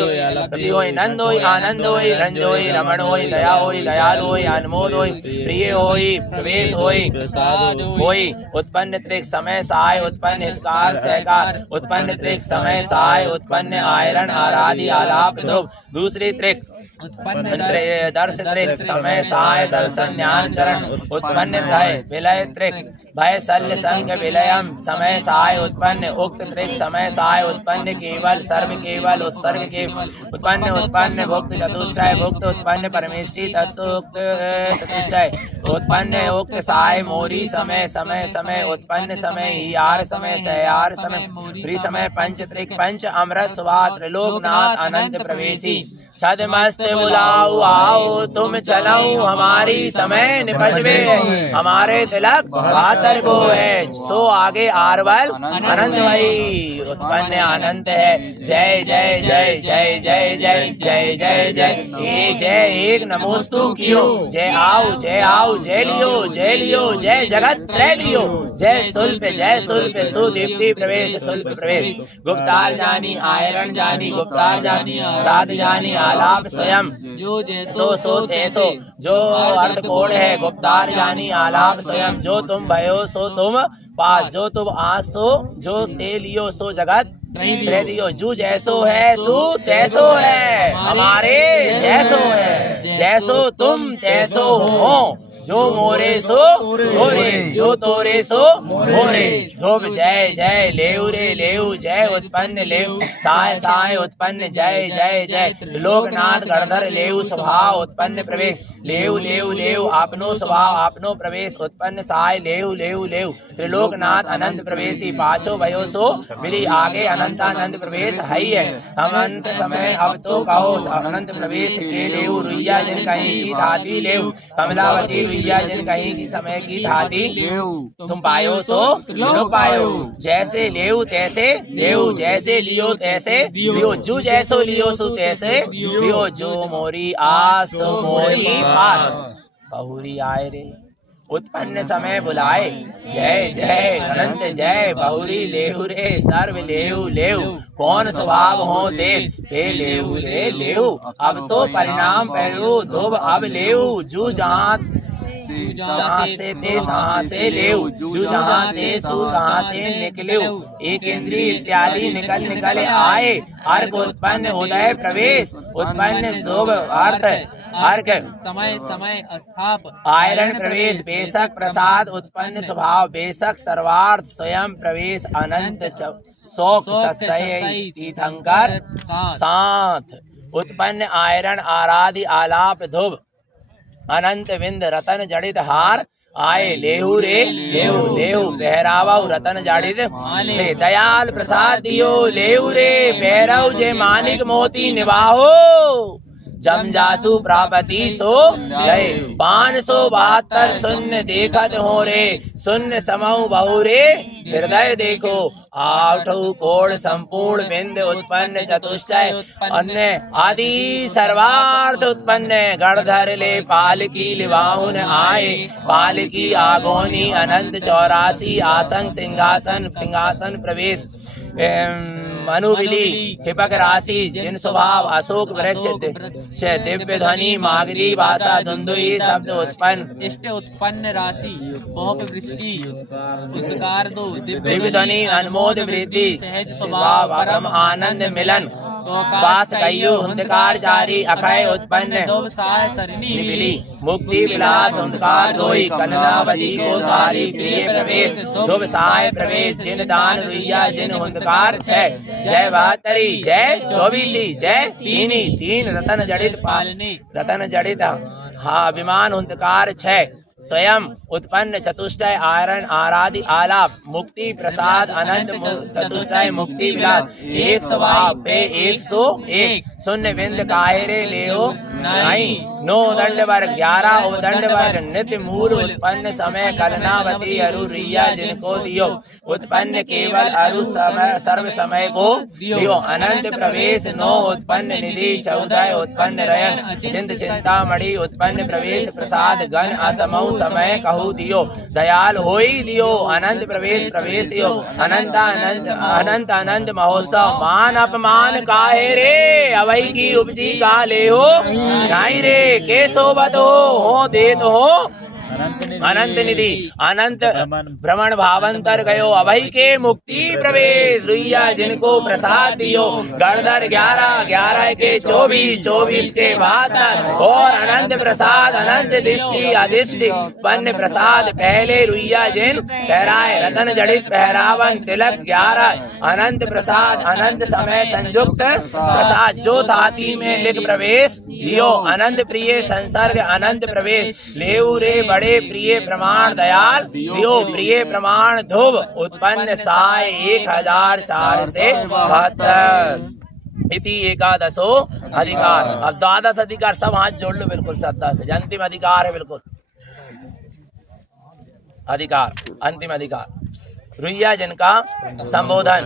होई नंद होई आनंद होई रंज होई रमण होई दया होई दयालु होई अनमोल होई प्रिय होई प्रवेश होई उत्पन्न त्रिक समय साय उत्पन्न हितकार सहकार उत्पन्न त्रिक समय साय उत्पन्न आयरण आराधि आलाप ध्रुव दूसरी त्रिक दर्श त्रिक समय साय दर्शन ज्ञान चरण उत्पन्न भय विलय त्रिक भय शल्य संग विलयम समय साय उत्पन्न उक्त त्रिक समय साय उत्पन्न केवल सर्व केवल उत्सर्ग के उत्पन्न भुक्त चतुष्टय भुक्त उत्पन्न परमेष्टि तस्सुक्त चतुष्टय उत्पन्न उक्त साय मोरी समय उत्पन्न समय हियार समय सहयार समय प्रि समय पंच त्रिक पंच अमृत स्वाद त्रिलोकनाथ अनंत प्रवेशी छद मस्त बुलाओ आओ तुम चलाओ हमारी समय निपजवे हमारे तिलक बहातर को है सो आगे आरवल अनंत भाई उत्पन्न अनंत है जय जय जय जय जय जय जय जय जय जय एक नमोस्तु कियो जय आओ जय लियो जय जगत त्रय लियो जय सुल्प सुदीप्ति प्रवेश सुल्प प्रवेश गुप्तार जानी आयरण जानी गुप्तार जानी राध जानी आलाप स्वयं जो सो तैसो जो अर्थ कोण है गुप्तार जानी आलाप स्वयं जो तुम भयो सो तुम पास जो तुम आस सो जो ते लियो सो जगत दियो जू जैसो है सु तैसो है हमारे जैसो है जैसो तुम तैसो हो जो मोरे सो मोरे जो तोरे सो मोरे धोब जय जय लेव रे लेव जय उत्पन्न लेव साय उत्पन्न जय जय जय लोकनाथ गणधर लेव स्वभाव उत्पन्न प्रवेश लेव आपनो स्वभाव आपनो प्रवेश उत्पन्न साय लेव त्रिलोकनाथ अनंत प्रवेशी पाछो भयो सो मिली आगे अनंत प्रवेश है अनंत समय अब तो कहो अनंत प्रवेश के लेव रुइया जिन कहीं की धाती लेव कमलावती रुइया जिन कहीं की समय की धाती तुम पायो सो लो पायो जैसे लेव तैसे लेव जैसे लियो तैसे लियो जू जैसो लियो सु तैसे लियो जो मोरी आस मोरी पास बहुरी आए रे उत्पन्न समय बुलाए। जय जय अनंत जय बहुरी लेहु रे सर्व लेहु लेहु कौन स्वभाव हो देख हे लेहु रे लेहु अब तो परिणाम पहलू धोब अब लेहु जू जहाँ से ते सहाँ से लेहु जू जहाँ से सु तहाँ से निकले एक इंद्रिय इत्यादि निकल निकल आए अर्घ उत्पन्न उदय प्रवेश उत्पन्न शोभ अर्थ अर्घ समय समय स्थाप आयरन प्रवेश बेशक प्रसाद उत्पन्न स्वभाव बेशक सर्वार्थ स्वयं प्रवेश अनंत शोक सत्सय तीर्थंकर साथ उत्पन्न आयरन आराधि आलाप धुब अनंत विंद रतन जड़ित हार आए लेहु रे लेहु लेहु पहरावा रतन जड़ित ले दयाल प्रसाद दियो लेहु रे भैरव जे मानिक मोती निवाहो जम जासु प्रापति सो गए 572 शून्य देखत हो रे शून्य समऊ बहु रे हृदय देखो आठौ कोण संपूर्ण बिंद उत्पन्न चतुष्टय अन्य आदि सर्वार्थ उत्पन्न गणधर ले पालकी लिवाहुन आए पालकी आगोनी अनंत 84 आसन सिंहासन सिंहासन प्रवेश मनुबिली हिपक राशि जिन स्वभाव अशोक वृक्ष दिव्य ध्वनि मागरी भाषा धुंधुई शब्द उत्पन्न इष्ट उत्पन्न राशि बहुप वृष्टि उद्गार दो दिव्य ध्वनि अनमोद वृद्धि सहज स्वभाव परम आनंद मिलन पास कयु हुंकार जारी अखय उत्पन्न निबिली मुक्ति विलास हुंकार दोई कलनावधि को धारी प्रिय प्रवेश धुब साय प्रवेश जिन दान रुइया जिन हुंकार छह जय बहत्तरी जय 24 जय तीन रतन जड़ित पालने रतन जड़ित हा अभिमान हुंकार छह स्वयं उत्पन्न चतुष्टय आयरन आराधि आलाप मुक्ति प्रसाद अनंत चतुष्टय मुक्ति विलास एक स्वभाव पे 101 शून्य बिंद कायरे लेहो नहीं 9 दंड वर्ग 11 उदंड वर्ग नित्य मूल उत्पन्न समय कलनावती अरु रिया जिनको दियो उत्पन्न केवल अरु समय सर्व समय को दियो अनंत प्रवेश 9 उत्पन्न निधि 14 उत्पन्न रयन चिंत चिंतामणि उत्पन्न प्रवेश प्रसाद गण असमौ समय कहू दियो दयाल होई दियो अनंत प्रवेश प्रवेशियो अनंत अनंत अनंत अनंत महोत्सव मान अपमान काहे रे अवई की उपजी का ले हो नहीं रे के सोबत हो देत हो अनंत निधि अनंत भ्रमण भावंतर गयो अभय के मुक्ति प्रवेश रुइया जिनको प्रसाद दियो गणधर 11 के 24 के 72 और अनंत प्रसाद अनंत दृष्टि अधिष्टि पन्न प्रसाद पहले रुइया जिन पहराए रतन जड़ित पहरावन तिलक 11 अनंत प्रसाद अनंत समय संयुक्त प्रसाद जो थाती में लिख प्रवेश दियो अनंत प्रिय संसर्ग अनंत प्रवेश लेऊ रे बड़े प्रिय प्रमाण दयाल दियो प्रिय प्रमाण धुव उत्पन्न साय 1004 से 72 इति एकादशो अधिकार। अब 12 अधिकार सब हाथ जोड़ लो बिल्कुल श्रद्धा से अंतिम अधिकार है बिल्कुल अधिकार अंतिम अधिकार रुइया जिनका संबोधन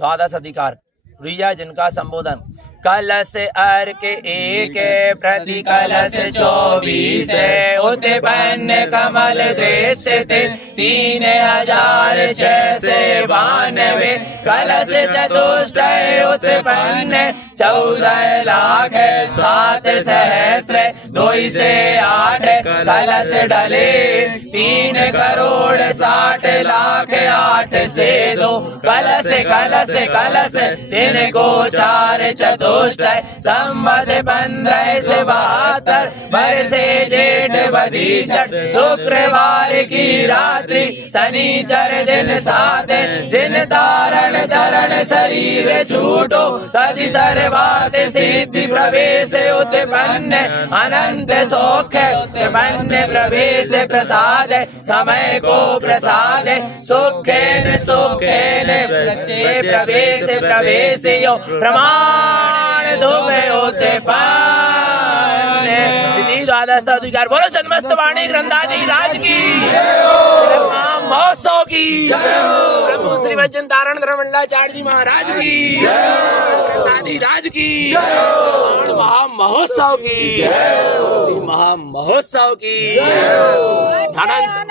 12 अधिकार रुइया जिनका संबोधन कलश अर्क एक प्रति कलश 24 उत्पन्न कमल देश थे 3692 कलश चतुष्टय उत्पन्न 14 लाख 7 सहस्र 2 से 8 कलश डले 3 करोड़ 60 लाख 8 से 2 कलश कलश कलश 3 को 4 चतुष्टय संवत 15 से 72 बरसे जेठ बधीचट शुक्रवार की रात्रि शनिचर दिन 7 जिन तारण धरण शरीर छूटो तदि सर्वार्थ सिद्धि प्रवेश उत्पन्न अनंत सौख्य उत्पन्न प्रवेश प्रसाद समय को प्रसाद सुखेन सुखेन प्रवेश प्रवेशयो प्रमाण धुमे उत्पन्न एकादश अधिकार बोलो जन्मस्त वाणी ग्रंथादि राज की महोत्सव की प्रभु श्री वजन तारण धर्मंडलाचार्य जी महाराज की ग्रंथादि राज की महा महोत्सव की महा महोत्सव की आनंद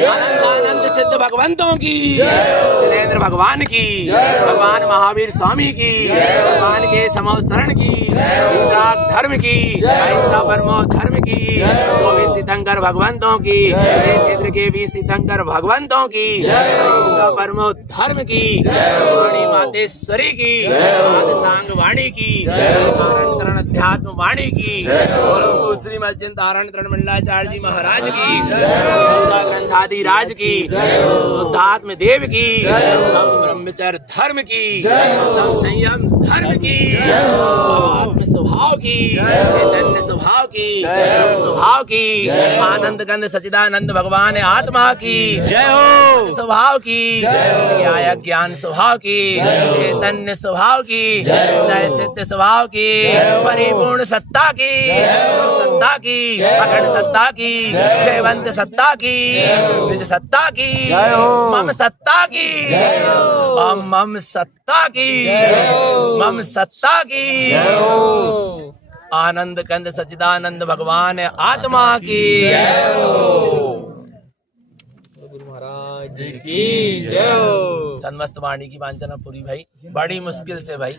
आनंद सिद्ध भगवंतों की नरेंद्र भगवान की भगवान महावीर स्वामी की भगवान के समवसरण की इंद्राग धर्म की अहिंसा परमो धर्म की गोविंद तीर्थंकर भगवंतों की क्षेत्र के 20 तीर्थंकर भगवंतों की अहिंसा परमो धर्म की वाणी मातेश्वरी की सांग वाणी की कारण अध्यात्म वाणी की श्रीमद तारण मंडलाचार्य जी महाराज की ग्रंथादि राज की शुद्धात्म देव की ब्रह्मचर्य धर्म की संयम धर्म की आत्म स्वभाव की चैतन्य स्वभाव की स्वभाव की आनंद कंद सचिदानंद भगवान आत्मा की जय हो स्वभाव की आया ज्ञान स्वभाव की चैतन्य स्वभाव की जय सिद्ध स्वभाव की परिपूर्ण सत्ता की अखंड सत्ता की जयवंत सत्ता की निज सत्ता की मम सत्ता की मम सत्ता की मम सत्ता की आनंद कंद सचिदानंद भगवान आत्मा की गुरु महाराज की जय हो। जन्मस्त वाणी की वांछना पूरी भाई, बड़ी मुश्किल से भाई